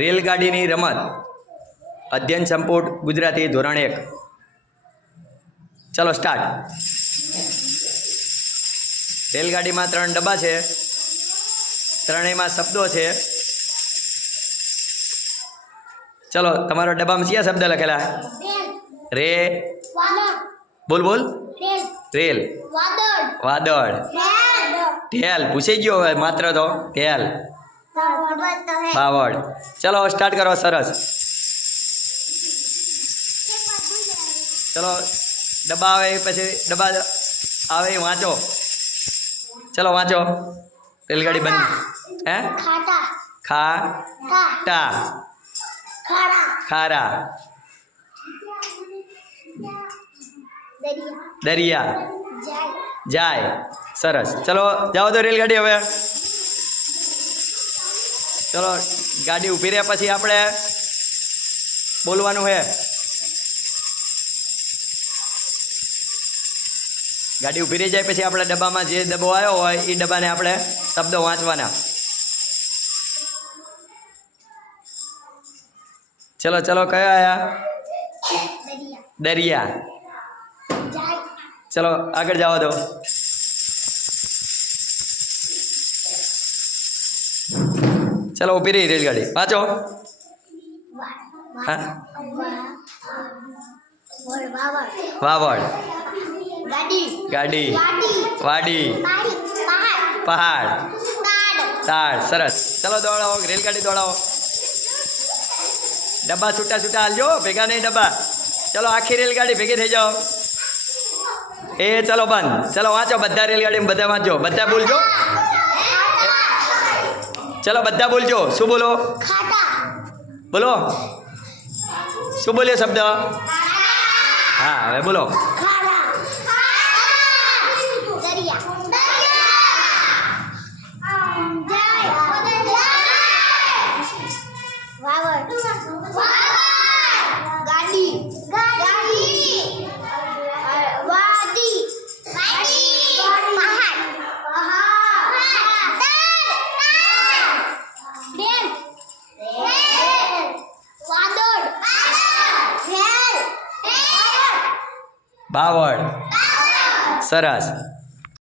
રેલગાડીની રમત અધ્યયન સંપુટ ગુજરાતી ધોરણ 1. ચલો સ્ટાર્ટ. રેલગાડીમાં 3 ડબ્બા છે, ત્રણેયમાં શબ્દો છે. ચલો તમારો ડબ્બામાં કયા શબ્દ લખેલા? રે, બોલ બોલ. રેલ, વાદળ, ઢેલ. પૂછી ગયો હવે માત્ર તો ઢેલ, બાવળ. ચલો સ્ટાર્ટ કરો. સરસ. ચલો ડબ્બા આવે પછી ડબ્બા આવે વાંચો. ચલો વાંચો. રેલગાડી બંધ. હે? ખાટા, ખારા, દરિયા, જાય. સરસ. ચલો જાઓ તો રેલગાડી હવે. ચલો ગાડી ઊભી રહ્યા પછી આપણે બોલવાનું છે. ગાડી ઊભી રહી જાય પછી આપણે ડબ્બામાં જે ડબ્બો આવ્યો હોય એ ડબ્બાને આપણે શબ્દો વાંચવાના. ચલો ચલો કયા આયા? દરિયા. ચલો આગળ જવા દો. ચલો ઊભી રહી રેલગાડી. વાંચો. હા, વાવડ, ગાડી, વાડી, પહાડ, તાડ. સરસ. ચલો દોડાવો, રેલગાડી દોડાવો. ડબ્બા છૂટા છૂટા હાલજો, ભેગા નહીં ડબ્બા. ચલો આખી રેલગાડી ભેગી થઈ જાઓ. એ ચલો બંધ. ચલો વાંચો બધા રેલગાડીમાં બધા વાંચો. બધા બોલજો. ચલો બધા બોલજો. શું બોલો? બોલો. શું બોલ્યો શબ્દ? હા હવે બોલો. બાવળ. સરસ.